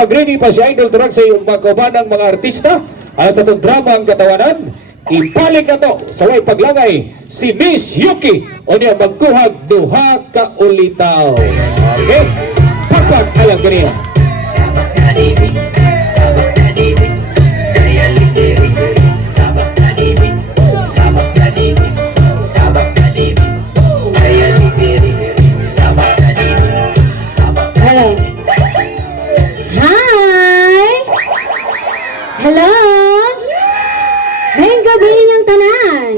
mag-ready pa si Idol Turag sa iyong pagkabanang mga artista at sa itong drama ang katawanan, ipalik na to sa way paglagay si Miss Yuki o niya magkuhag duha ka ulitaw. Okay? Sapat alam ganyan. Sabat kadibig, sabat kadibig, kaya liberi. Sabat kadibig, sabat kadibig, sabat kadibig, kaya liberi. Sabat kadibig, sabat kadibig. Hi! Hello! Mayang gabi niyang tanan.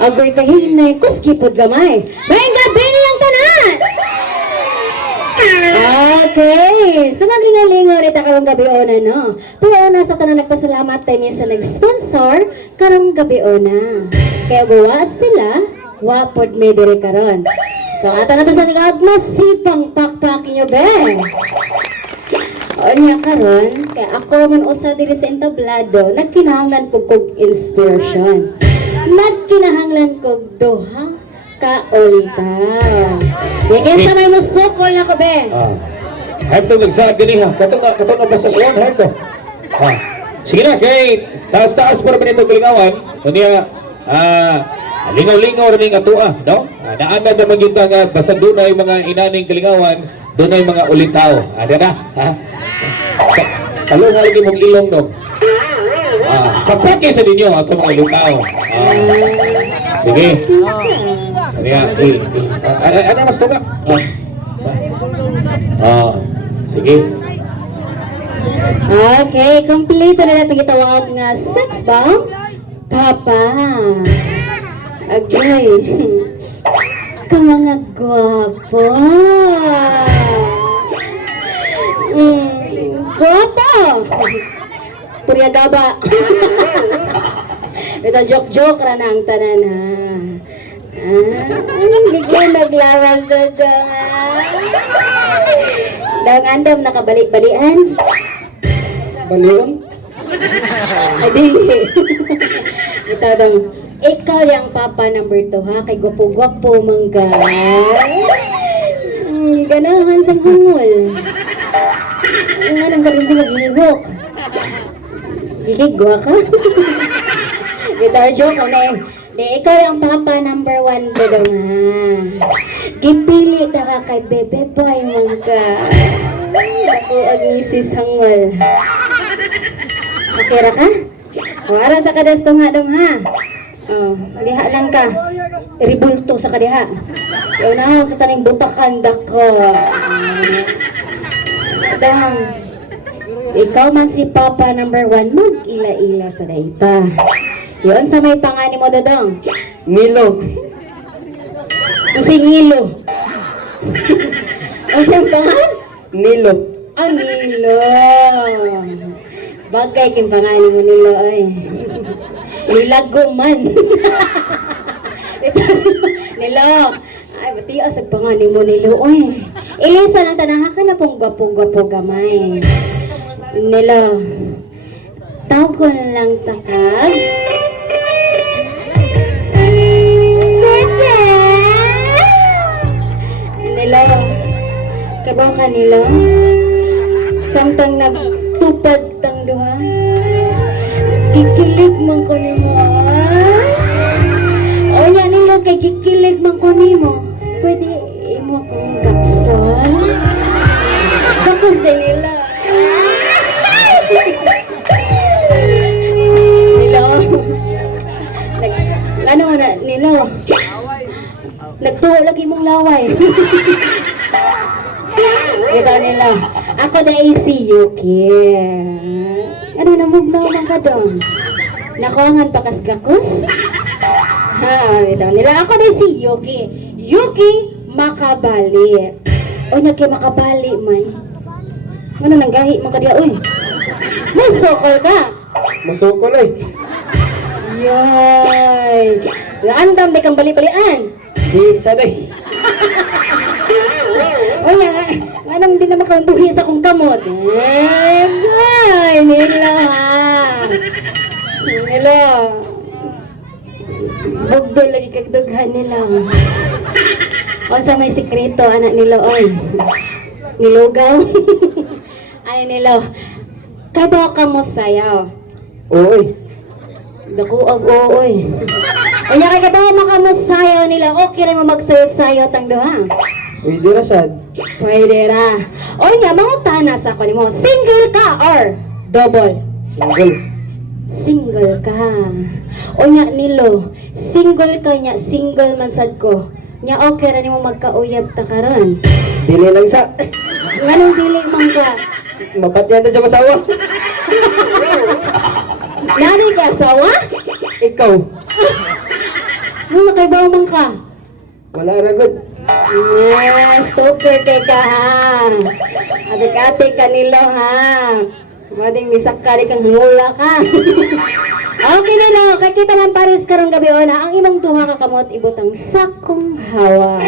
Agoy kahinay, kuskipod gamay. Mayang gabi niyang tanan! Okay, sa maglingalingaw rita karong gabi ona, no? Pero una sa tanan nagpasalamat tayo niya sa nag-sponsor karong gabi ona. Kaya gawa sila, wapod may dire karon. So, ato na to sa nag-agmas, sipang pakpak niyo, be. O niya karon, kaya ako man usa diri sa entablado, nagkinahanglan ko kog inspiration. Nagkinahanglan kog duha ka ulitaw. Kaya sa may musukol na ko, be. Ito nagsaad gani ha. Katong na basasyon ha ito. Sige na, kay taas-taas para pa nito kalingawan. O niya, lingaw-lingaw rin yung atua, no? Naanad naman yung nga, basta doon na yung mga inaning kalingawan, doon na yung mga ulitaw. Ada na, ha? Talong nga lagi mong ilong, no? Kapake sa ninyo, ato mga ulitaw. Sige. Ano yan? Ano mas tunga? Sige. Okay, kompleto na natin itawag nga sex bomb. Papa. Agay. Ka mga gwapo. Gwapo. Puriagaba. Ito joke-joke ra na ang tanan, ha. Biglang naglawas na ito, ha. Dahang andam nakabalik-balian. Baliwan? Ay, dili. Ito dang, ikaw yung papa number 2, ha? Kay gwapo-gwapo mangga. Ganahan sa hungol. Ang anong ka rin sa mag-inibok. Gigigwa ka? Ito, joke na eh. Ikaw yung papa number 1 ko daw, ha? Gipili ta ka kay Bebe Boy mangga. Ako ang misis hangol. Okay ra ka? Wala sa kadas to nga dong, ha? Diha lang ka. Ribulto sa kadiha. Yaw na ho sa taning butakan dako. Dahang ikaw man si papa number 1, mag-ila-ila sa dayta. Yun sa may pangani mo, Dodong. Nilo. Yung si Nilo. Ang siyang pangan? Nilo. Ang Nilo. Bagay king pangani mo, Nilo, ay. Nilago man. Nilo. Ay, matias ang pangani mo, Nilo, ay. Ilisa ng tanaha ka na pong gwapo-gwapo gamay. Nilo. Tawag ko na lang takag. Nilo, kabaw ka nilo? Samtang nagtupad tang duha? Kikilig man ko ni mo, o niya nilo, kay kikilig man ko ni mo. Pwede imo akong gaksol? Kapos din nila. Nilo, ano na, Nilo? Nagtuho lagi mong laway. Ito nila. Ako na si Yuki. Ano na mugnaw ka doon? Nakuangan pakas gakos? Ha, ito nila. Ako na si Yuki. Yuki Makabali. O nagki Makabali man. Ano nang gahi mo ka diya? Uy. Masukol ka. Masukol ay. Yoy. Andam na kang bali-balian. Di sanay. O nga, anong di na makabuhi sa kong kamot? Ay, nila ha. Nila. Bugdo lagi kagdughan nila. O sa may sikreto, anak nila, oy. Nilugaw. Ay nilo. Kabo ka mo sayaw. Oy. Dako og ooy. Unya kay kabo mo ka mo sayaw nila. Okay ra mo magsayaw tang duha. Uy, di ra sad. Pwede ra. Unya mangutana sa ko nimo. Single ka or double? Single. Single ka. Unya nilo. Single ka nya. Single man sad ko. Nya okay ra nimo magkauyab ta karon. Dili lang sa. Nganong dili man ka? Mapatyan na sa masawa. Nari ka asawa? Ikaw. Ano kay man ka? Wala ra gud. Yes, stalker kay ka ha. Adik-adik ka nilo ha. Mading misakari kang hula ka. Okay nilo, kay kita man pares karong gabi na ang imong duha ka kamot ibutang sakong hawa.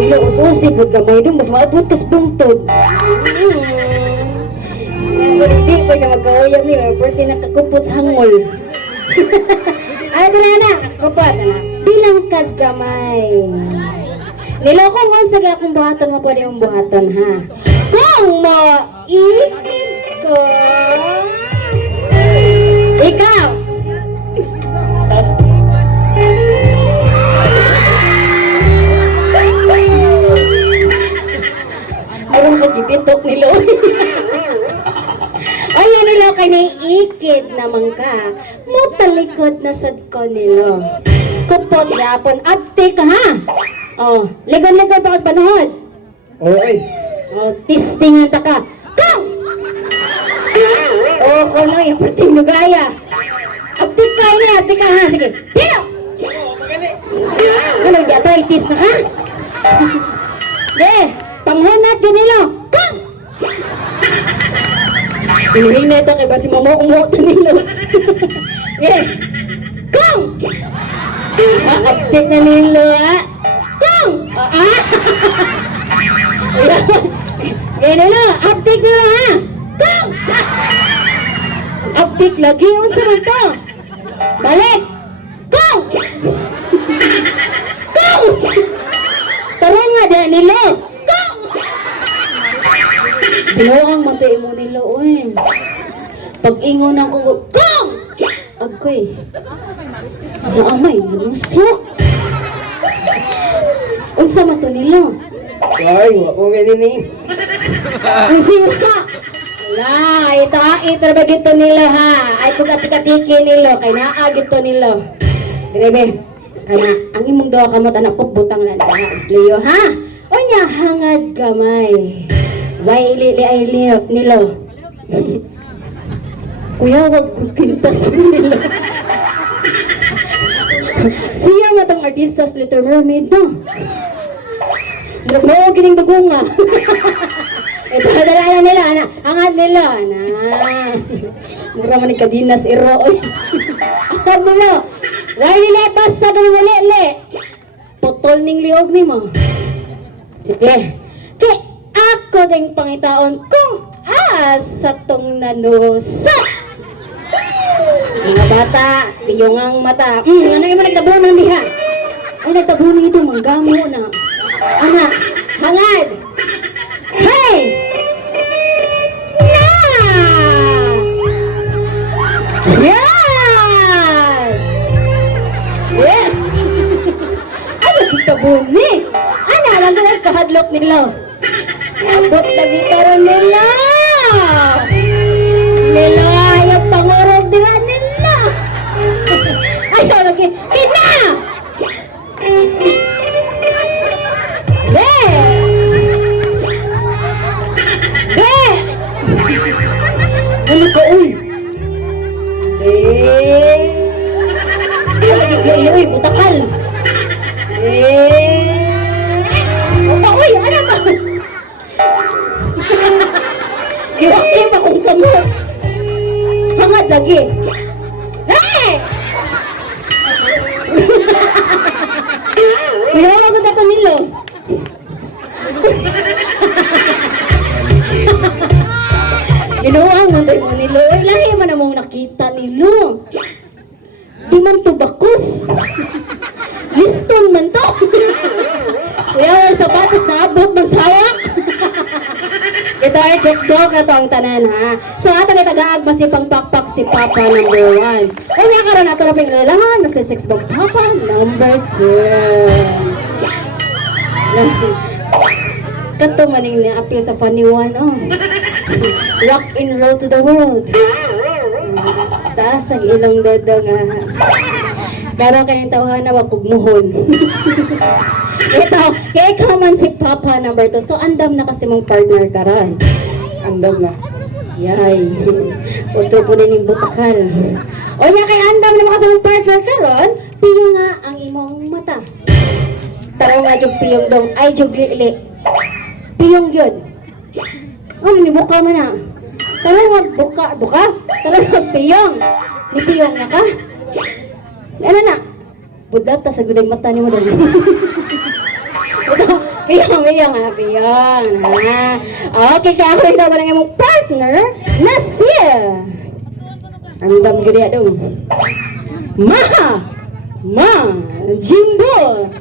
Nilo, ususi pud gamay dong, mas maabot kas bungtod. Hindi pa siya magkauyab niyo, pwede nakakupot sa hangol. Ay, ito na, nakakupot na. Bilang kad gamay. Nilokong mo sa akong buhaton mo, pwede mong buhaton ha. Kung mo ipit ko, ikaw. Ayaw ko gibitok nilo. Ayaw nilo kay naiikid naman ka. Mutalikod na sad ko nilo. Kupot yapon, uptake ka ha. Oh, ligon-ligon pa kag panahod. Oy. Oh, testingan ta ka. Come! Oh, kono yung perting nugaya. Uptake ka niya, uptake ka ha. Sige, tilo! Ano, di arthritis na ka? De, panghunat yun nilo. Come! Pinuhin na ito kay basi mamuumuot na nilo. Yeah. Come! Update na nilo ha. Come! Eh nilo, update nilo ha. Come! Update lagi. Unsa man to? Balik! Come! Come! Tara nga di nilo. Come! Binuang mo tayo mo nilo oy. Pag-ingon ako, come! Agoy. Naamay, nanusok. Unsa man to nilo? Ay, wa ko pwede ni. Isira ka! Wala, ita ba gito nila ha? Ay pag-atikatiki nilo, kay naagit to nilo. Grebe, kana, ang imong dawa kamot anak ko, butang lang na isliyo ha? O niya, hangad gamay. Way ili ay nilo. Kuya, wag pintas nilo. Siya nga tong artista sa Little Mermaid, no? Mo gining dugong nga. Ito dala na nila ana, hangad nila na. Mura man ni kadinas iro oy. Hangad nila. Why nila basta kang muli-li. Potol ning liog nimo. Sige. Kay ako ding pangitaon kung asa tong nanusot. Mga bata, piyongang mata. Ano yung nagtabunan diha? Ay, nagtabunan ito, manggamo na. Ana, hangad! Hey! Na! Yan! Yes! Ay, nagtabuni! Ana, lang kahadlok nila. Abot na gitaran nila! Nila, ayaw pangorog nila nila! Ayaw lagi, kina! De! De! Ano ka, uy? Ay, lagi, uy, butakal! Opa, uy, ano ba? Iwaki pa kung kamo. Hangad lagi. Hey! Iyawa ko dito nilo. Binuang mo tayo mo nilo. Ay, lahi man namang nakita nilo. Di man to bakos. Liston man to. Iyawa sapatos na abot ng sawak. Ito ay joke-joke na to ang tanan ha. So ato na tagaag masipang pakpak si Papa number 1. O nga karon ato na pinalilangan na si 6 bang Papa number 2. Kato maning na-appeal sa funny one oh. Rock and roll to the world. Taas ang ilong dedo nga. Pero kayong tawhan na wag kugmuhon. Ito, kaya ikaw man si Papa number 2. So, andam na kasi mong partner ka ron. Andam na. Yay. Utro po din yung butakal. O nga, kaya andam na kasi mong partner ka ron, piyo nga ang imong mata. Taraw nga yung piyong dong. Ay, jugli. Piyong yun. Ano, ni buka mo na. Taraw nga, buka? Taraw nga, piyong. Ni piyong na ka? Ano na? Budlat ta sa guday mata ni mo doon. Ito, piyong ha. Okay, kaya ako ito ba ng imong partner na siya. Andam gede dong. Ma, Jimbo.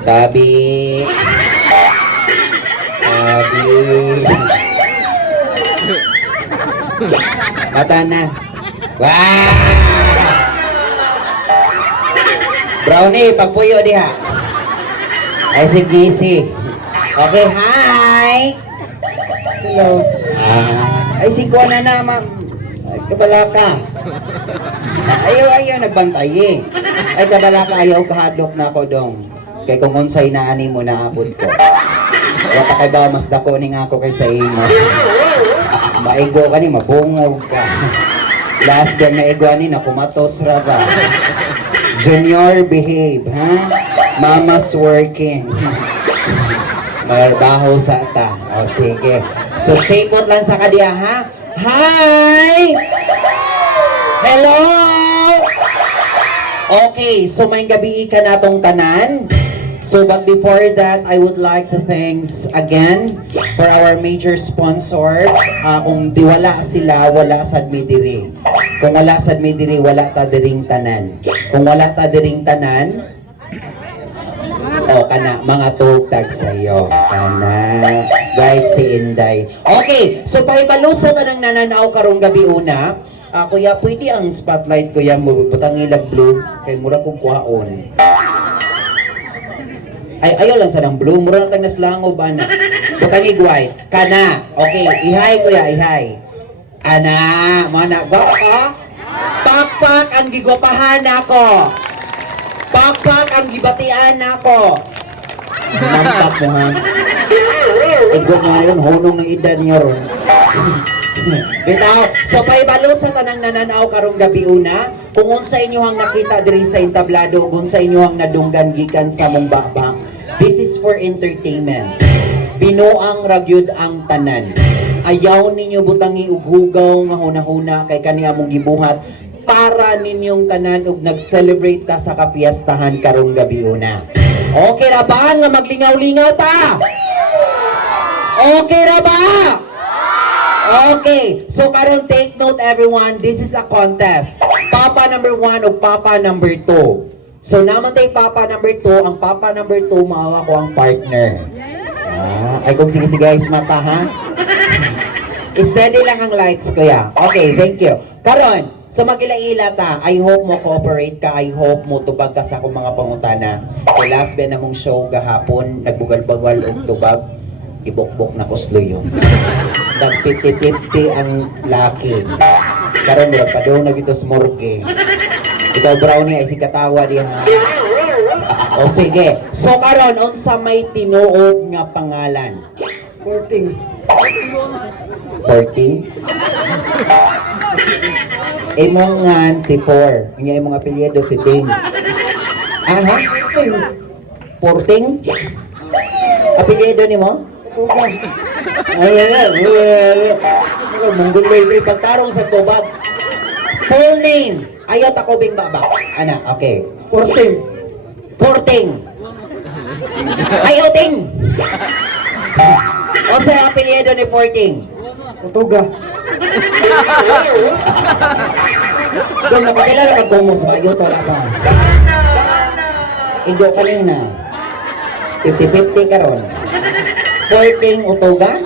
Tabi. Mata na. Wow! Brownie, pagpuyo diha. Ay, sige. Okay, hi! Hello. Ay, singko na, ma'am. Ay, kabalaka. Ayaw, nagbantay eh. Ay, kabalaka, ayaw kahadlok na ako dong. Kay kung unsay na ani mo naabot ko. Wata kay ba, mas dako ni nga ako kay sa imo. Maigo ka ni, mabungog ka. Last bang na igwa ni, nakumatos ra ba? Junior, behave, ha? Mama's working. Marbaho sa ta. O, sige. So, stay put lang sa kadiya, ha? Hi! Hello! Okay, so may gabi ka na tong tanan. So, but before that, I would like to thanks again for our major sponsor. Kung di wala sila, wala sad mi diri. Kung wala sad mi diri, wala ta diring tanan. Kung wala ta diring tanan, kana, mga tugtag sa'yo. Kana, guide si Inday. Okay, so pahibalo sa tanang nananaw karong gabi una. Kuya, pwede ang spotlight, kuya, butang ilag blue, kay mura kong kuhaon. Ay, ayaw lang sa ng blue, mura lang tang naslangob, ana. Butang white. Kana, okay, ihay, kuya, ihay. Ana, mana, baka ka? Pakpak ang gigwapahan ako. Pakpak ang gibatian ako. Nampak mo, ha? Ego mo yun, hunong ng edad niyo ron. Bitaw, so paibalo sa tanang nananaw karong gabi una, kung unsa inyohang nakita diri sa entablado, kung sa inyohang nadunggan gikan sa mong babak, this is for entertainment. Binuang ragyud ang tanan. Ayaw ninyo butangi ug hugaw nga hunahuna kay kaniya mong gibuhat para ninyong tanan ug nag-celebrate ta sa kapiyastahan karong gabi una. Okay ra ba nga maglingaw-lingaw ta? Okay ra ba? Okay, so karon take note everyone, this is a contest. Papa number 1 o Papa number 2. So naman tayo Papa number 2, ang Papa number 2 maawa ko ang partner. Ay kung sige guys, mata ha. Steady lang ang lights kuya. Okay, thank you. Karon, so magila-ila ta, I hope mo cooperate ka, I hope mo tubag ka sa akong mga pangutana. Kay last ba na mong show gahapon, nagbugal-bagal og tubag, ibok-bok na kusloy yun. Nag-50-50 ang laki. Karon mura pa doon na gito sa morgue. Ikaw Brownie ay si katawa di ha. O sige. So karon unsa may tinuod nga pangalan? 14. 14? Imong ngan si 4. Inya imong apelyido si Ting. Aha? 14? Apelyido nimo? Ay, mungguloy pagtarong sa tubag. Full name. Ayat ako bing baba. Ana, okay. 14. 14. Ayaw ting. O sa apelyido ni 14? Tutuga. Doon na pakilala mag-gomos, mayo to na pa. Igo ka lang na. 50-50 ka ron. 14 utugan?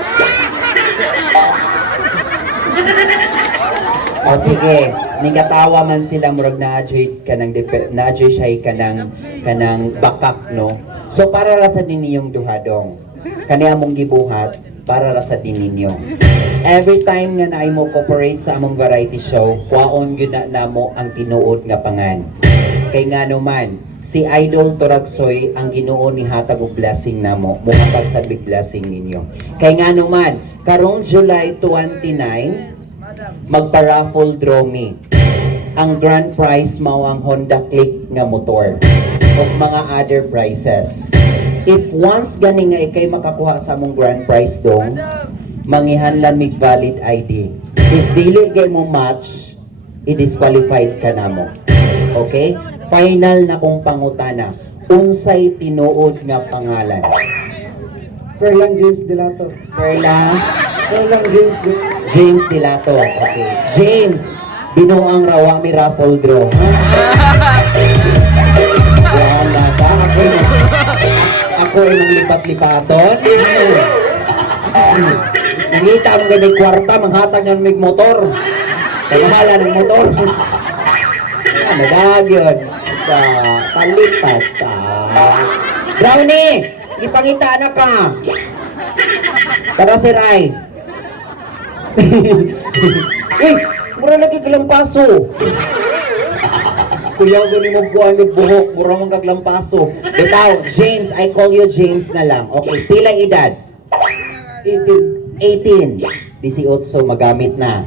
O sige, ningatawa man sila murag na-adjoy ka ng na-adjoy siya kanang bakak, no? So para ra sa ninyong duhadong, kani among gibuhat para ra sa ninyo. Every time nga naay mo cooperate sa among variety show, kwaon gyud na namo ang tinuod nga pangan. Kay nga naman, si Idol Turagsoy ang Ginoo ni hatag og blessing namo, muhatag sa big blessing ninyo. Kay nga naman, karong July 29, magpa-raffle draw me. Ang grand prize mao ang Honda Click nga motor o mga other prizes. If once gani nga ikay makakuha sa among grand prize dong, mangihanlan mig valid ID. If dili gay mo match, i-disqualified ka namo. Okay? Final na kong pangutana. Unsay tinuod nga pangalan? Perlan James Delato. Perla Perlan James Delato. James Dilato. Okay. James, binuang rawa mi raffle draw. Wala ka. Ako ay nanglipat-lipaton. Nangita ang ganit kwarta, manghatag ng mig motor. Kaya ng motor. Nadag yun. Talipat ka. Brownie! Ipangita na ka. Tara si Rai. Eh, mura lagi kaglampaso. Kuya ko ni mo kuha ng buhok, mura mong kaglampaso. Bitaw, James, I call you James na lang. Okay, pila edad? 18. 18, magamit na.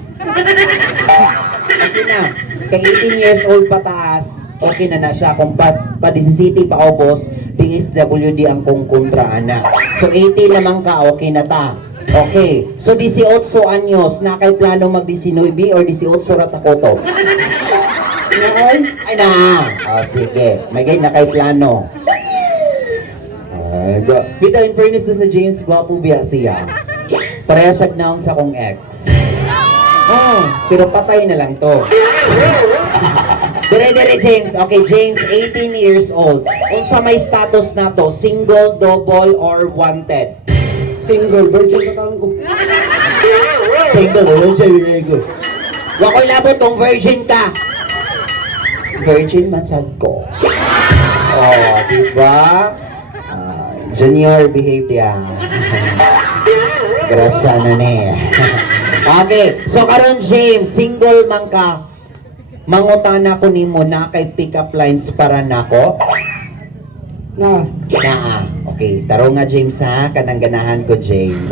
Okay na. Kay 18 years old pataas, okay na siya. Kung pa 17 pa obos, DSWD ang kong kontraan na. So 18 naman ka, okay na ta. Okay. So 18 anyos, na kay plano mag-19 or 18 rat ako to? Ay na. Oh, sige. May gay na kay plano. Ay, bitaw in fairness na sa James, gwapo biya siya. Pareha siya naong sa kong ex. Oh, pero patay na lang to. Dire James. Okay, James, 18 years old. Unsa may status na to? Single, double, or wanted? Single, virgin ka taon ko. Single, virgin. Wakoy labo tong virgin ka. Virgin man sad ko. Oh, diba? Junior behave dia. Grasa na ni. Okay, so karon James, single man ka. Mangutana ko nimo na kay pick up lines para nako. Na, Naa. Okay, taro nga James ha, kanang ganahan ko James.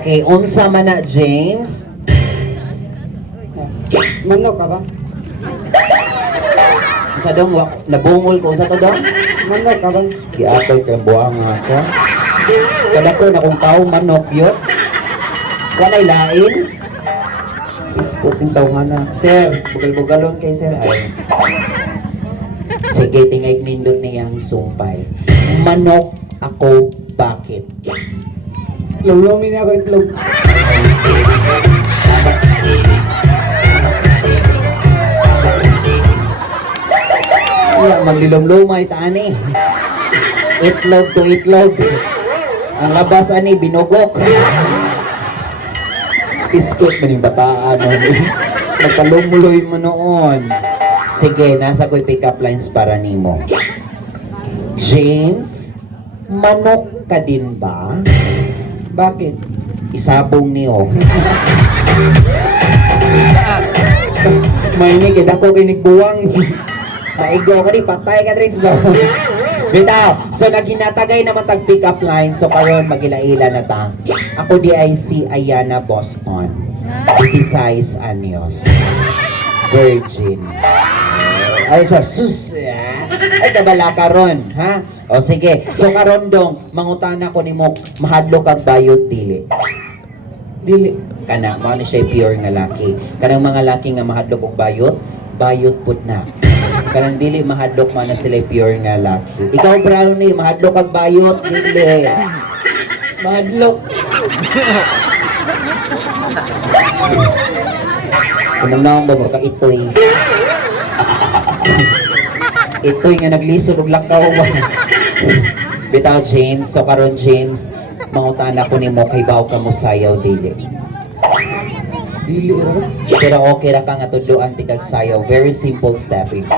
Okay, unsa man na James? manok ka ba? Unsa dong nabungol ko unsa to dong? Manok ka ba? Giatoy kay buang nga ka. Kada ko na kung tao manok yo. Walay lain. Iskot yung tawhan na. Sir, bugal-bugalon kay sir ay. Sige, tingay nindot niyang sumpay. Manok ako, bakit? Lulungin niya ako itlog. Iya, maglilom-lumay tani. Itlog to itlog. Ang labas ani binugok. Biskot maning bataan no. Nagkalumuloy mo noon. Sige, nasa ko'y pick up lines para nimo. James, manok ka din ba? Bakit? Isabong niyo. May ni kaya ko kinigbuwang. Maigo ko rin, patay ka rin sa Bitaw, so naginatagay naman tag pick up line, so karon magilaila na ta. Ako di ay si Ayana Boston. 16 anyos. Virgin. Ay siya, sus, ay kabala karon, ha? O sige, so karon dong, mangutana ko nimo, mahadlok kag bayot dili. Dili. Kana, mao ni siya pure nga laki. Kanang mga laki nga mahadlok og bayot, bayot pud na. Kanang dili mahadlok man na sila pure nga laki. Ikaw Brownie, mahadlok kag bayot dili. Mahadlok. Kunang ba mo ka itoy? Itoy nga naglisod og lakaw ba? Bitaw James, so karon James, mangutana ko nimo kay baw ka mo sayaw dili. Dili ra. Pero okay ra ka nga tudloan ti kag sayaw, very simple stepping.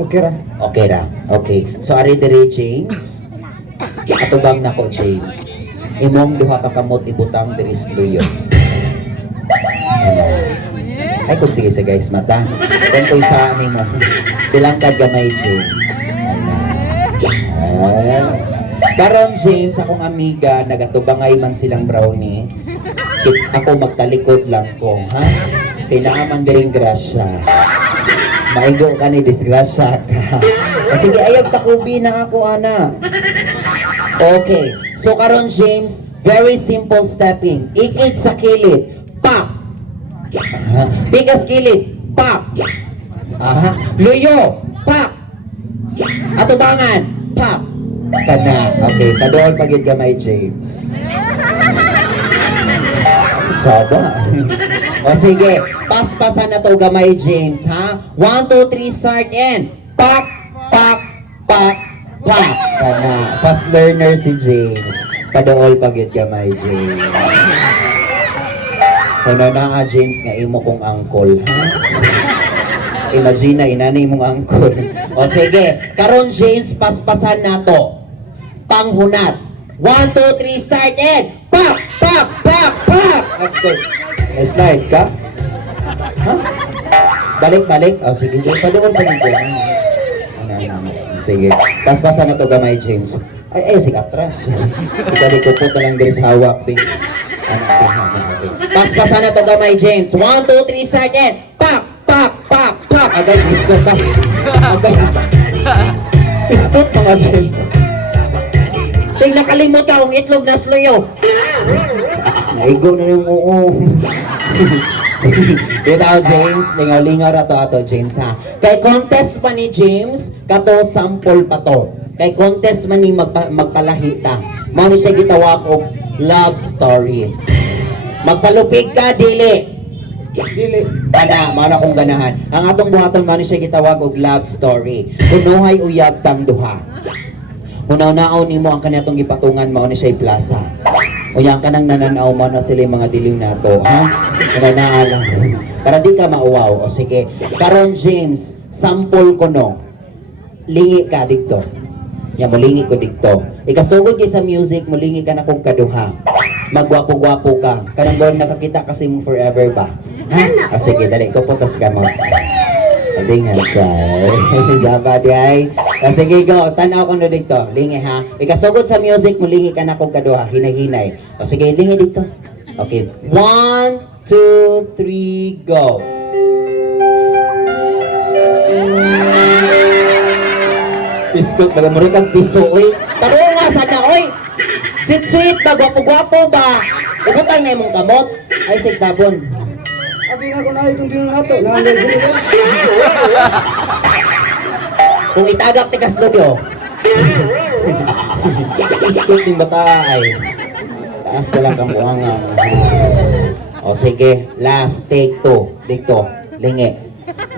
Okay ra. Okay ra. Okay. So ari diri James. Atubang nako James. Imong duha ka kamot ibutang diri sa luyo. Ay kung sige sa guys mata. Kung ko isa nimo. Bilang kag gamay James. Karon James akong amiga nagatubangay man silang brownie. Ako magtalikod lang ko, ha? Kay naaman diring grasya. Maigo ka ni disgrasya ka. Sige, ayaw takubi na ako, ana. Okay. So, karon James, very simple stepping. Ikit sa kilid. Pop! Bigas kilid. Pop! Luyo. Pop! Atubangan. Pop! Kana. Okay. Kadool pagid gamay, James. Saba. O sige, paspasan na to gamay James, ha? 1, 2, 3, start and pak, pak, pak, pak. Kana, fast learner si James. Padool pagid gamay James. Ano na James nga imo kong angkol, ha? Imagine na inanay mong angkol. O sige, karon James, paspasan na to. Panghunat. 1, 2, 3, start and pak, pak, pak, pak. Okay. May slide ka? Ha? Balik-balik? O sige, padoon pa nito. Sige. Paspasan na to gamay, James. Ay, sige, atras. Ikali ko po talang diri sa hawak, Bing. Paspasan na to gamay, James. 1, 2, 3, start and pak, pak, pak, pak. Agad, iskot ka. Agad. Iskot mga James. Ting nakalimot ka ang itlog na sluyo. Naigo na yung oo. Bitaw James, lingaw-lingaw ra to ato James ha. Kay contest pa ni James, kato sample pa to. Kay contest man ni magpalahita. Mao ni siya gitawag og love story. Magpalupig ka dili. Dili. Kana, mao na kong ganahan. Ang atong buhaton mao ni siya gitawag og love story. Unuhay uyab tang duha. Unaw-naon nimo ang kanatong gipatungan mao ni siya plaza. Uyan ka nang nananaw mo na sila yung mga dilim nato, ha? Nanaalam. Para di ka mauwaw. O sige. Karon James, sample ko no. Lingi ka dito. Yan, mulingi ko dito. Ikasugod kay sa music, mulingi ka na kong kaduha. Magwapo-gwapo ka. Karang doon nakakita kasi mo forever ba? Ha? O sige, dali. Kupuntas ka mo. Palingan sa dapat ay. Sige go, tanaw ko na dito. Lingi ha. Ikasugod sa music mo lingi ka na kong kaduha, hinay-hinay. O sige, lingi dito. Okay. 1, 2, 3, go. Biskot, magamuri kang piso, oy. Taro nga, sana, oy. Sweet-sweet ba, gwapo-gwapo ba? Ukutang na imong kamot. Ay, sigtabon. Abi nga ko na itong dino nato. Nangangay dili. Kung itagak ti kastudio. Iskot yung bata ay. Taas na lang kang buhangang. O sige, last take 2. Dito, lingi.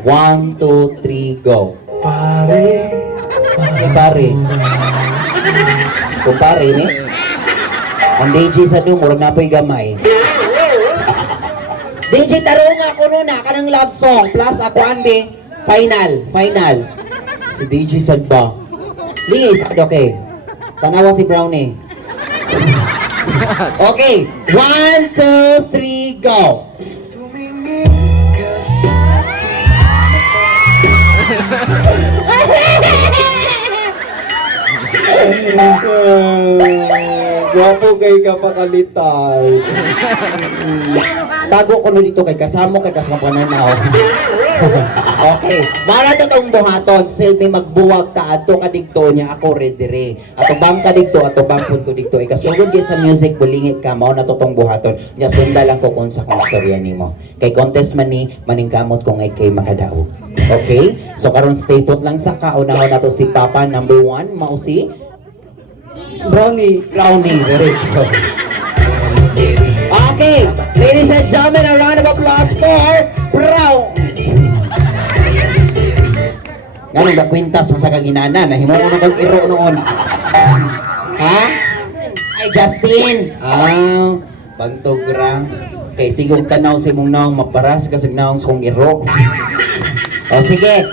1, 2, 3, go. Pare. Pare. Kung pare ni. Ang DJ sa doon, murag na po'y gamay. DJ tarong ako nun na, kanang love song. Plus ako ambi. Final. Si DJ sad ba? Lingis, okay. Tanawa si Brownie. Okay, 1, 2, 3, go. Gwapo kay kapakalital. Tago ko na dito kay kasamo kay kasama pananaw. Okay, mara to tong buhaton, silbi magbuwag ka adto ka dikto niya ako redire. Ato bang ka dikto, ato bang pud ko dikto. Ikasugod di sa music bulingit ka mao na to tong buhaton. Nya sunda lang ko kon sa kong storya nimo. Kay contest man ni maningkamot kung ay kay makadaog. Okay? So karon stay put lang sa kaunahon nato si Papa number 1 mao si Brownie. Brownie, very good. Okay, ladies and gentlemen, a round of applause for Brown. Ganun ka kwintas mo sa kaginana, nahimo ko na iro noon. Ha? Ay, Justin. Pagtugra. Okay, sige, tanaw sa mong naong maparas kasi naong sa kong iro. O, sige.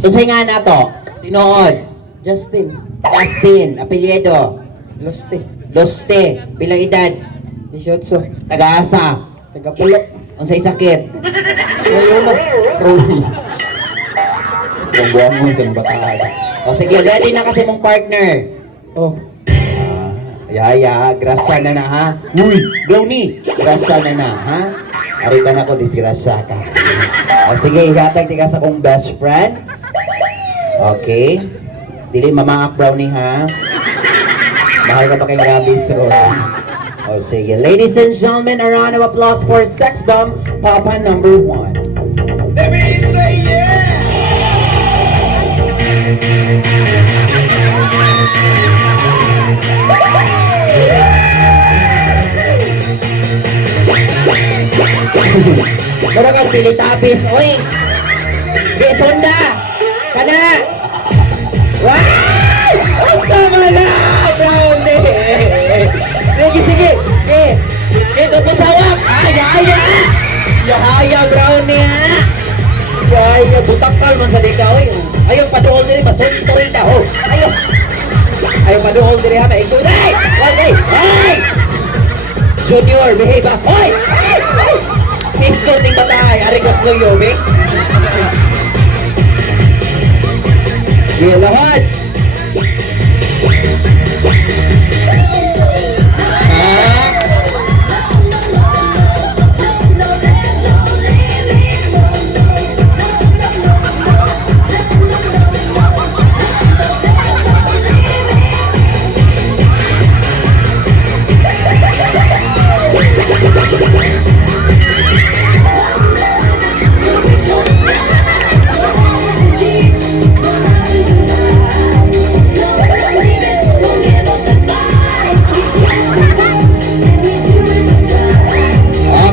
Unsay nga na to? Tinood. Justin. Justin, apelyido. Loste. Loste, pila edad. 18. Taga-asa. Tagapulo. Unsay sakit. Rayuno. Buang mo sa bataan. O sige, ready na kasi mong partner. Oh. Grasya na ha. Uy, Brownie, grasya na ha. Ari ka na ko, disgrasya ka. O sige, ihatag ti ka sa kong best friend. Okay. Dili mamaak Brownie ha. Mahal ka pa kay Rabis Ron. O sige, ladies and gentlemen, a round of applause for Sex Bomb, Papa number 1. Mura kang Teletubbies, oy! Di, sonda! Kana! Wow! Ang sama na! Brownie! Sige, sige! Dito po sawak! Yaya! Yaya, Brownie, ha! Yaya, butakal man sa dika, oy! Ayaw padool diri, masunto rin ka, oh! Ayaw padool diri, ha! Maigto, hey! Hey! Hey! Junior, behave, ha! Hoy! Hey! Hey! Pisco ting batay, arigos lo yobe. Gilahad.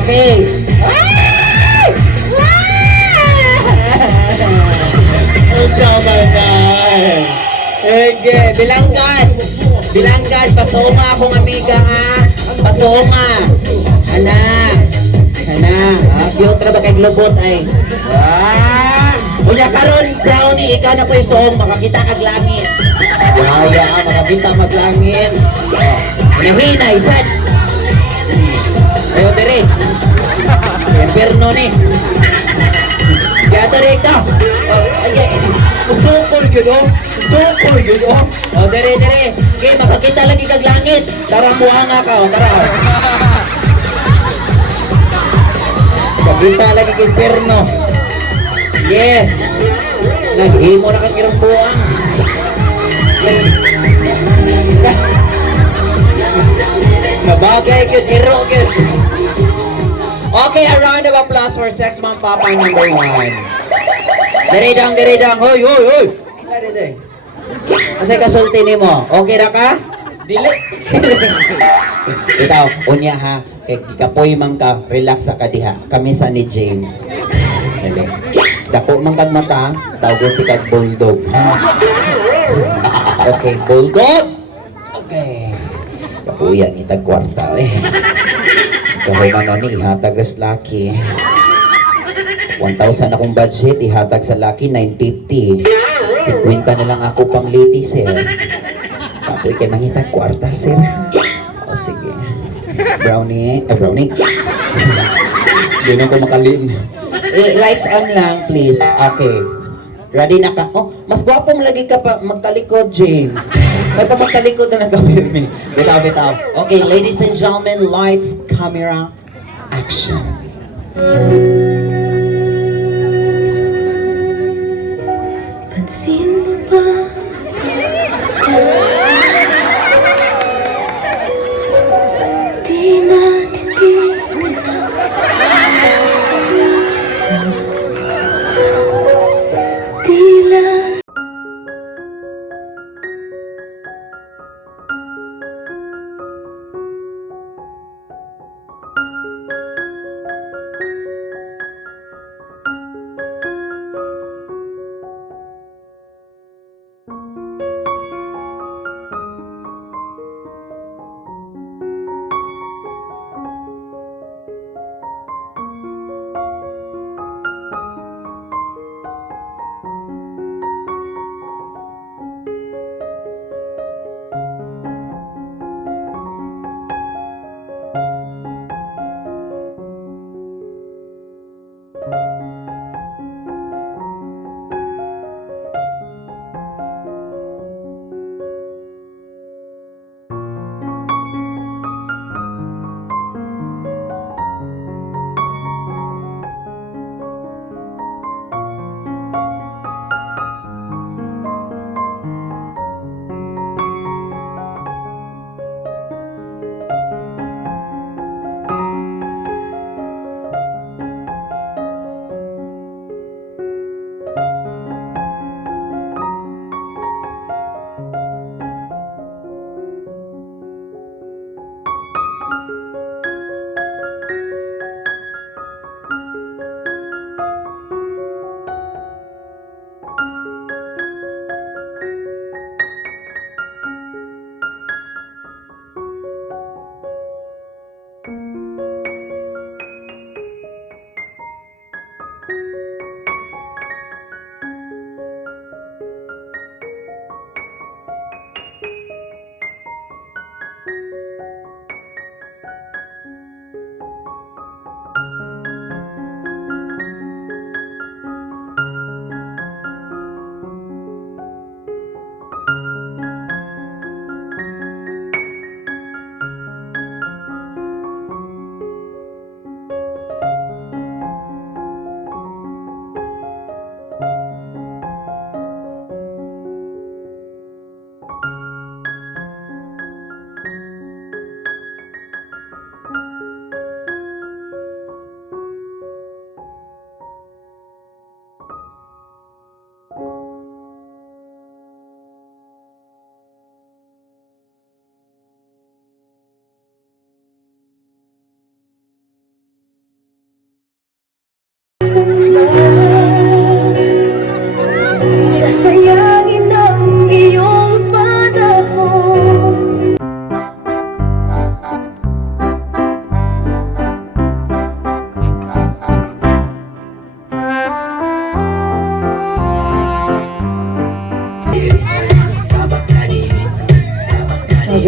Okay. Ang sama na. Ege, bilanggan, pasoma akong amiga ha. Pasoma. Ana, cute ra ba kay globot ay. Unya karon Brownie, ikaw na po yung soong makakita kag langit. Yaya, makakita maglangit. Hinahinay, sad. Ayo dire. Inferno ni. Ya dire ka. Ay, usukol gyud oh. Usukol gyud oh. Oh dire. Kay makakita lagi kag langit. Tara muanga ka oh, tara. Makita lagi kag inferno. Yeah. Naghimo na kag irang buang. Sabagay gyud, iro gyud. Okay, a round of applause for Sex Mom Papa number 1. Dere dang. Hoy. Dere. Kasi kasulti nimo. Okay ra ka? Dili. Ikaw, unya ha. Kay gikapoy man ka, relax sa kadiha. Kami sa ni James. Dili. Dako man kag mata, tawgon ti kag bulldog. Okay, bulldog. Okay. Kapuya itag kwarta eh. Kahuman ni ihatag res laki. 1,000 akong budget, ihatag sa laki 950. 50 na lang ako pang lady, sir. Kapoy kay mangitag kwarta, sir. O sige. Brownie. Hindi na ko makalin. Lights on lang, please. Okay. Ready na ka? Oh, mas gwapo mo lagi ka pa magtalikod, James. May pa magtalikod na nagkapirmi. Bitaw. Okay, ladies and gentlemen, lights, camera, action. Pansin mo ba di natitigan ang tila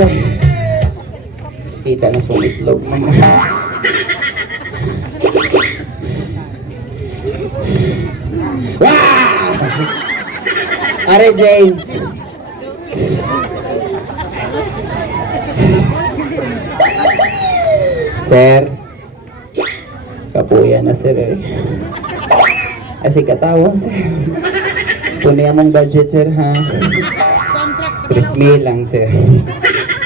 ay. Kita na sa itlog man. Wow! Are James. Sir. Kapuya na sir eh. Kasi katawa sir. Puno among budget sir ha. 3,000 lang sir.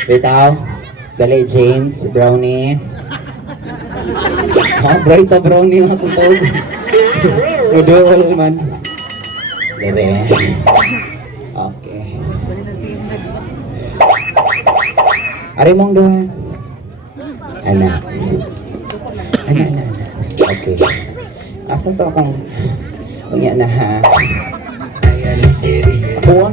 Bitaw. Dali James, Brownie. Ha, bright na Brownie ang akong tawag. Udol man. Dire. Okay. Ari mong duha. Ana. Ana. Okay. Asa to akong unya na ha? Puon.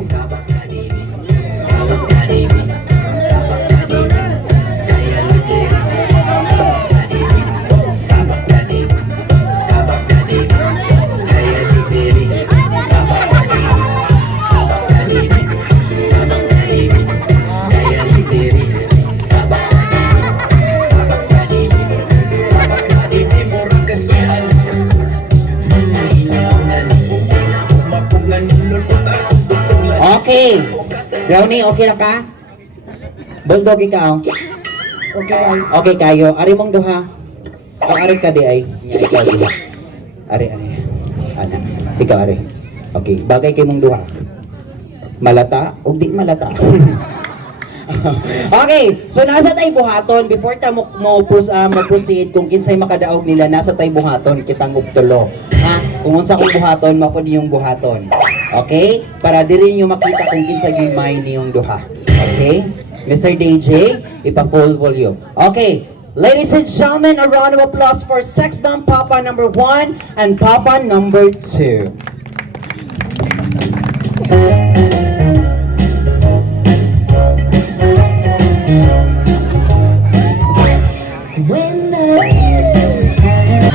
Okay. Brownie, okay na ka? Bulldog ikaw? Okay kayo. Ari mong duha. O ari ka di ay. Nga ikaw di. Ari. Ana. Ikaw ari. Okay. Bagay kay mong duha. Malata o di malata. Okay. So nasa tay buhaton before ta mo proceed kung kinsay makadaog nila nasa tay buhaton kitang uptulo. Ha? Kung unsa kong buhaton mao pod yung buhaton. Okay? Para diri niyo makita kung kinsa gyud may niyong duha. Okay? Mr. DJ, ipa-full volume. Okay. Ladies and gentlemen, a round of applause for Sex Bomb Papa number 1 and Papa number 2. When I kiss you,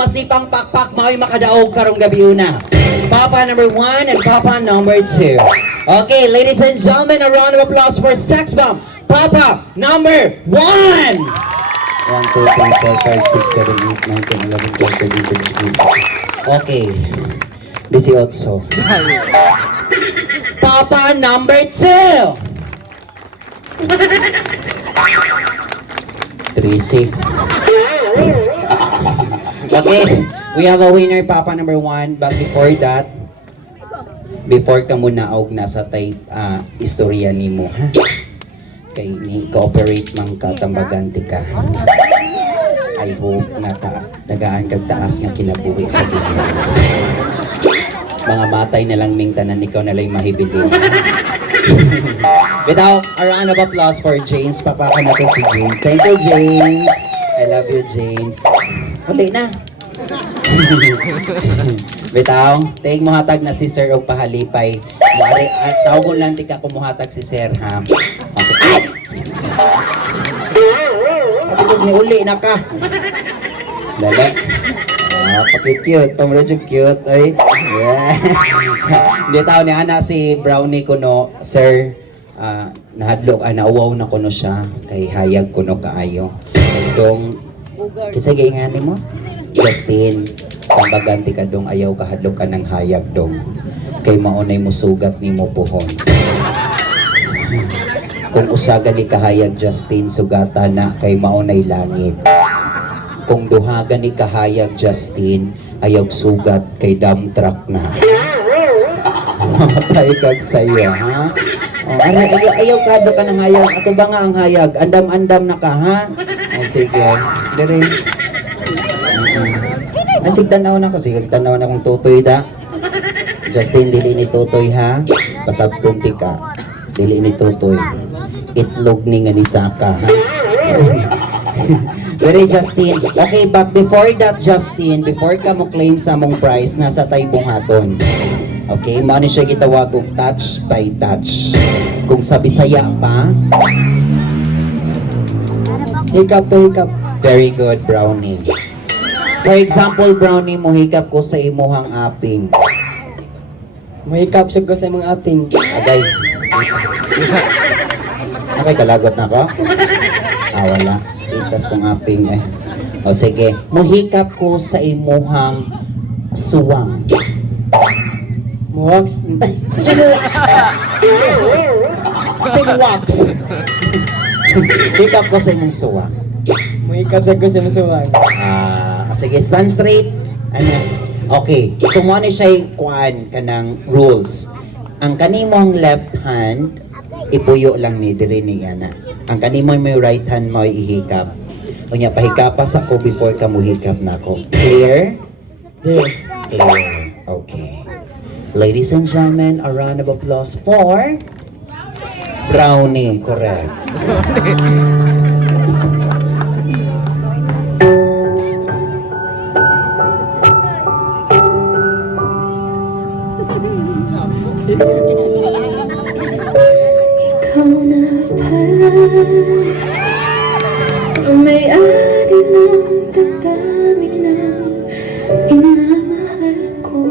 masipang pakpak mao'y makadaog karong gabi una. Papa number 1 and Papa number 2. Okay, ladies and gentlemen, a round of applause for Sex Bomb. Papa number 1! 1, 2, 3, 4, 5, 6, 7, 8, 9, 10, 11, 12, 13, 14, 15. Okay. 18. Papa number 2! 13. Okay, we have a winner, Papa number 1. But before that, before ka muna og nasa type istorya nimo, ha? Kay ni cooperate man ka tambagante ka. I hope nga tagaan kag taas nga kinabuhi sa dunya. Mga matay na lang ming tanan, ikaw na lang mahibilin. Without a round of applause for James. Papakan natin si James. Thank you, James. I love you, James. Huli na. Bitaw, tayong muhatag na si Sir og pahalipay. Mari, tawgon lang tika kumuhatag si Sir, ha? Okay. Ay! Patutog ni uli na ka. Dali. Pakit-cute. Pamradyo cute. Ay. Yeah. Hindi tao ni Ana si Brownie kuno, Sir. Nahadlok, nauwaw na kuno siya. Kay hayag kuno kaayo. Dong, kasi gaingani mo? Justin, pambaganti ka dong, ayaw kahadlok ka ng hayag dong. Kay maunay mo sugat ni mo puhon. Kung usaga ni kahayag Justin, sugata na kay maunay langit. Kung duhaga ni kahayag Justin, ayaw sugat kay dump truck na. Mamatay kag sayo, ha? Ayaw kado ka ng hayag. Ato ba nga ang hayag? Andam-andam na ka, ha? Sige. Dire. Nasigtanaw na ko. Sigtanaw na kong tutoy da. Justin, dili ni tutoy, ha? Pasabtunti ka. Dili ni tutoy. Itlog ni nga ni Saka, ha? Very Justin. Okay, but before that, Justin, before ka mo claim sa mong prize, nasa tayo buhaton. Okay, mo siya gitawag og touch by touch. Kung sa Bisaya pa, Hikap to hikap. very good, Brownie. For example, Brownie, mohikap ko sa imuhang aping. Mahikap sa ko sa mga aping. Agay. Okay, kalagot na ko? Wala. Itas kong aping eh. O sige, mohikap ko sa imuhang suwang. Muwaks. Sinuwaks! Sinuwaks! Hikap ko sa inyong suwang. Mahikap sa ko sa masuwang. Sige, stand straight. Ano? Okay, so mo ni siya kuan kanang rules. Ang kanimong left hand, ipuyo lang ni diri ni ana. Ang kanimo may right hand mo ihikap. Unya pahikapas ako before ka muhikap nako. Clear? There. Clear. Okay. Ladies and gentlemen, a round of applause for Brownie. Correct. Ikaw na pala ang may-ari ng damdamin ng minamahal ko.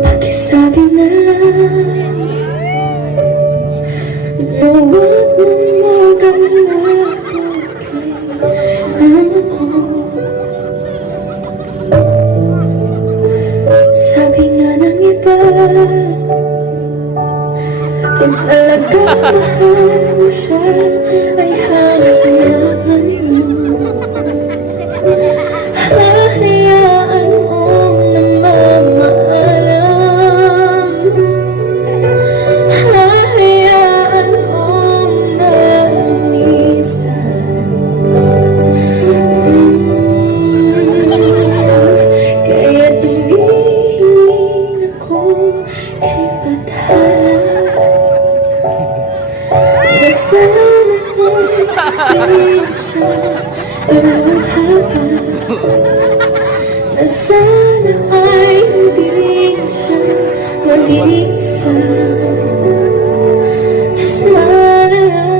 Pakisabi na lang na huwag nang mag-alala, okay lang ako. Sabi nga ng iba, kung talagang mahal mo siya, ay hayaan mo. Hayaan mong namamaalam. Hayaan mong nalinisan. Kaya tumingin ako kay Bathala. Na sana ay hindi siya maluhaga. Na sana ay hindi siya mag-isa. Na sana lang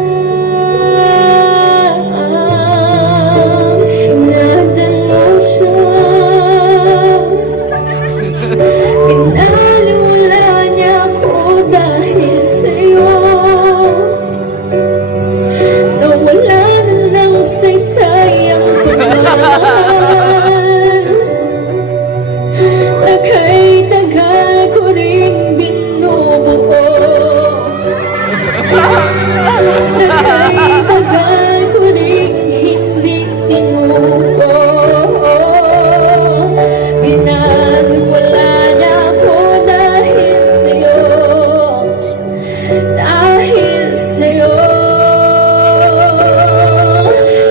na kay tagal ko ring binubuo, na kay tagal ko ring hindi sinuko. Binaliwala niya ako dahil sa'yo, dahil sa'yo.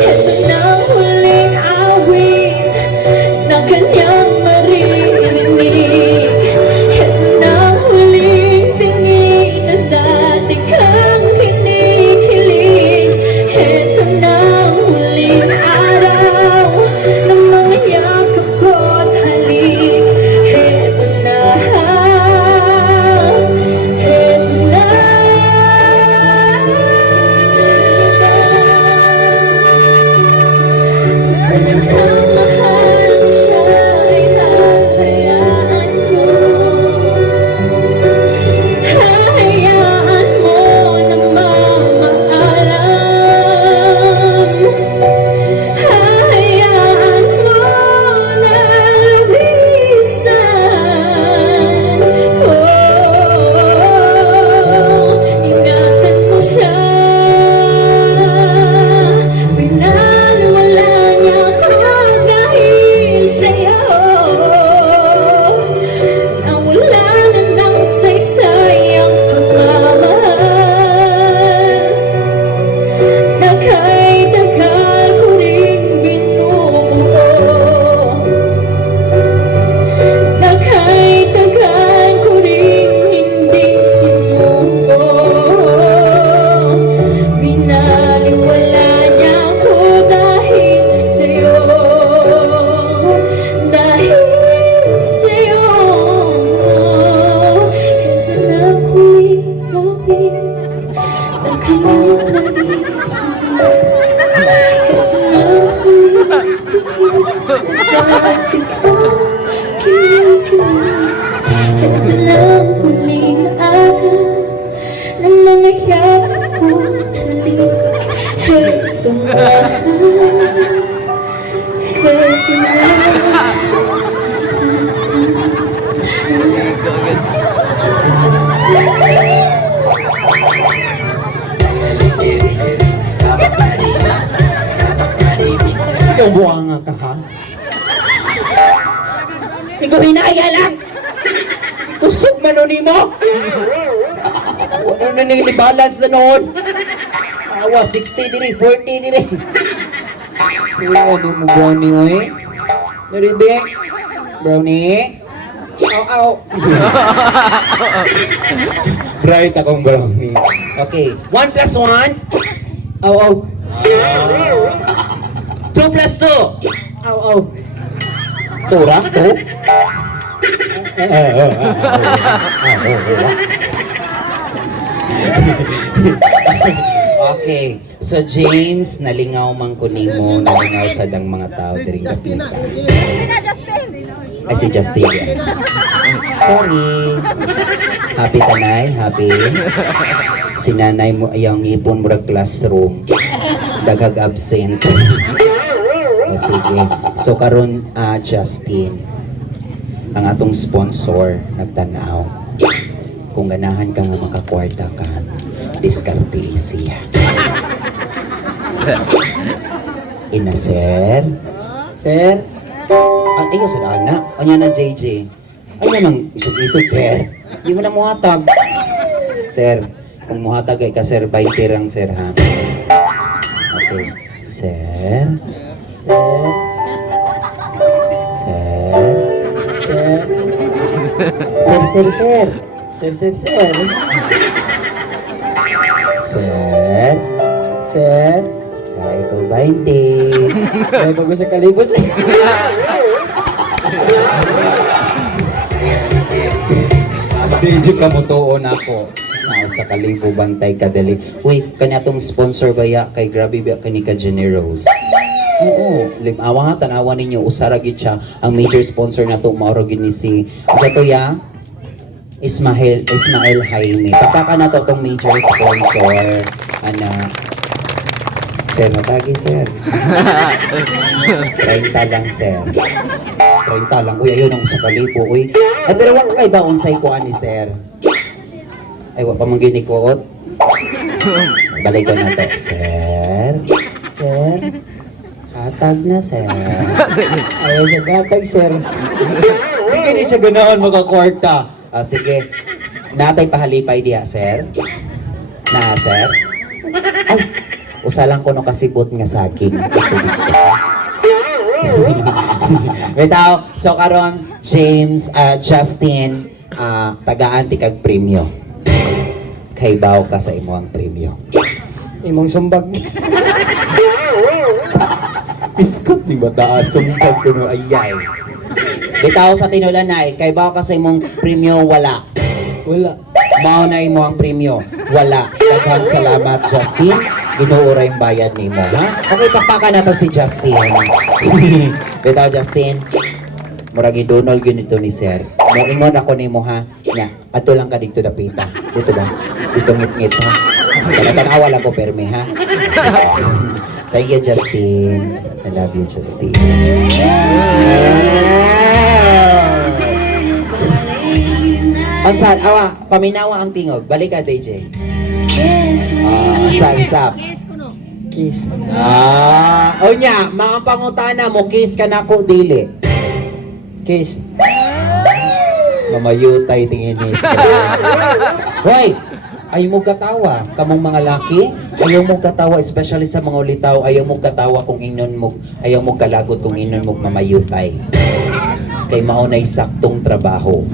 Ito na ang huling awit na kanyang maririnig. Ito na ang huling tingin na dati kang kinikilig. Ito na ang huling araw na mga yakap ko't halik. Ito na, ito na. Kung nagmamahal mo siya ay hahayaan mo. Hahayaan mo na mamaalam. Hahayaan mo na lumisan. Ingatan mo siya. Pinaniwala niya ako dahil sa'yo. Nawala na ng saysay ang pagmamahal na kay tagal ko ring binubuo, na kay tagal ko ring hindi sinuko. Binaliwala niya ako dahil sa'yo, dahil sa'yo. Ito na ang huling awit na kanyang narinig. Ito na ang huling tingin na dati kang kinikilig. Ito na ang huling araw ng mga yakap ko't halik. Ito na, ito na. Ikaw buwanga ka ha? Ikaw hinaya lang! Kusog manuni mo! Ano na nilibalance na noon? Awa, 60 diri, 40 diri. Wala, di mo brownie, oy. Naribe? Brownie? Aw, aw. Bright akong brownie. Okay, 1 plus 1? Aw, aw. 2 plus 2? Aw, aw. Tura? 2? Okay, so James, nalingaw man ko nimo, nalingaw sa dang mga tao diring kapita. Ay, si Justin yan. Sorry. Happy tanay, happy. Si nanay mo, yung ipon mo ra classroom. Daghag absent. O sige. So karon Justin, ang atong sponsor, nagtanaw. Kung ganahan ka nga makakwarta ka, diskarte siya. Ina, sir. Sir, Ayaw sa dana. Anya na, JJ. Ayaw nang isog-isog, sir. Di mo na muhatag. Sir, kung muhatag ay ka, sir, 20 lang, sir, ha? Okay. Sir. Sir. Sir. sir, sir, sir. Sir, sir, sir. Sir. Sir. Kaya ikaw 20. May bago sa kalibos. DJ ka mo tuon ako. Sa kalibo bantay kadali. Uy, kanya tong sponsor baya kay grabe ba kani ka generous. Oo, limawa tanawa ninyo usara gyud siya. Ang major sponsor nato mao ra gid ni si ato ya Ismael Jaime. Papaka na to tong major sponsor. Ana. Sir, matagi, sir. 30 lang, sir. 30 lang. Uy, ayun ang sa kalipo, uy. Ay, pero wag kay baon sa ikuan ni sir. Ay, wag pa mangginikot. Balik ko na to. Sir. Sir, Hatag na, sir. ayaw sa gatag, sir. Hindi ka siya ganahan makakwarta. Ah, sige. Natay pahalipay diya, sir. Na, sir. Ay, usalang ko no kasibot nga saging. Bitaw, so karon James, Justin, tagaan ti kag premyo. Kay baw ka sa imuang premyo. Imong sumbag. Piskot ni bata, sumpag ko no ayay. Bitaw sa tinulan na, kay baw ka sa imong premyo, wala. Wala. Mao na imo ang premyo. Wala. Daghang salamat, Justin. Ginuura yung bayad nimo, ha? Okay, pakpakan na to si Justin. Bitaw, Justin. Murag idunol yun ito ni Sir. Moingon ako nimo, ha? Nya, ato lang ka dito dapita. Dito ba? Dito ngit-ngit, ha? Tanawa lang ko, perme, ha? Thank you, Justin. I love you, Justin. Ansan, awa, paminawa ang tingog. Balik ka, DJ. Ansan. Kiss. O nya, mga pangutana mo, kiss ka na ko, dili. Kiss. Mamayutay tingin ni Hoy! Ayaw mo katawa, kamong mga laki, ayaw mo katawa, especially sa mga ulitaw, ayaw mo katawa kung inon mo, ayaw mo kalagot kung inon mo mamayutay. Kay maunay saktong trabaho.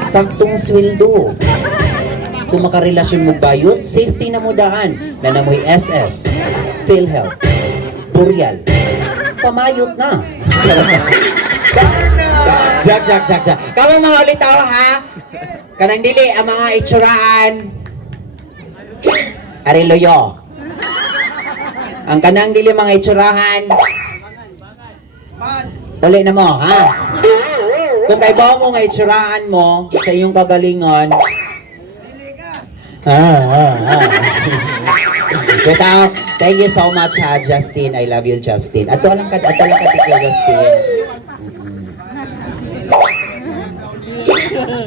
Saktong sweldo. Kung makarelasyon mo bayot, safety na mo daan. Na namoy SS, PhilHealth, Boreal, pamayot na. Jak. Kamu mga ulitaw, ha? Kanang dili ang mga itsuraan. Ariloyo. Ang kanang dili mga itsurahan. Uli na mo, ha? Kung kaibaw mo nga itsurahan mo sa iyong kagalingon. Bitaw, thank you so much, ha, Justin. I love you, Justin. Ato lang ka tikyo, Justin.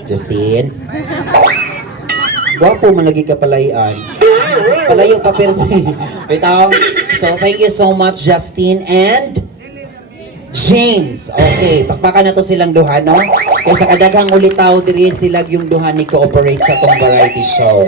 Justin. Gwapo man lagi ka palayan. Palayo ka permi. Bitaw. So thank you so much, Justin and James. Okay, pakpakan na to silang duha, no? Kaya sa kadaghang ulitaw diri sila yung duha ni cooperate sa tong variety show.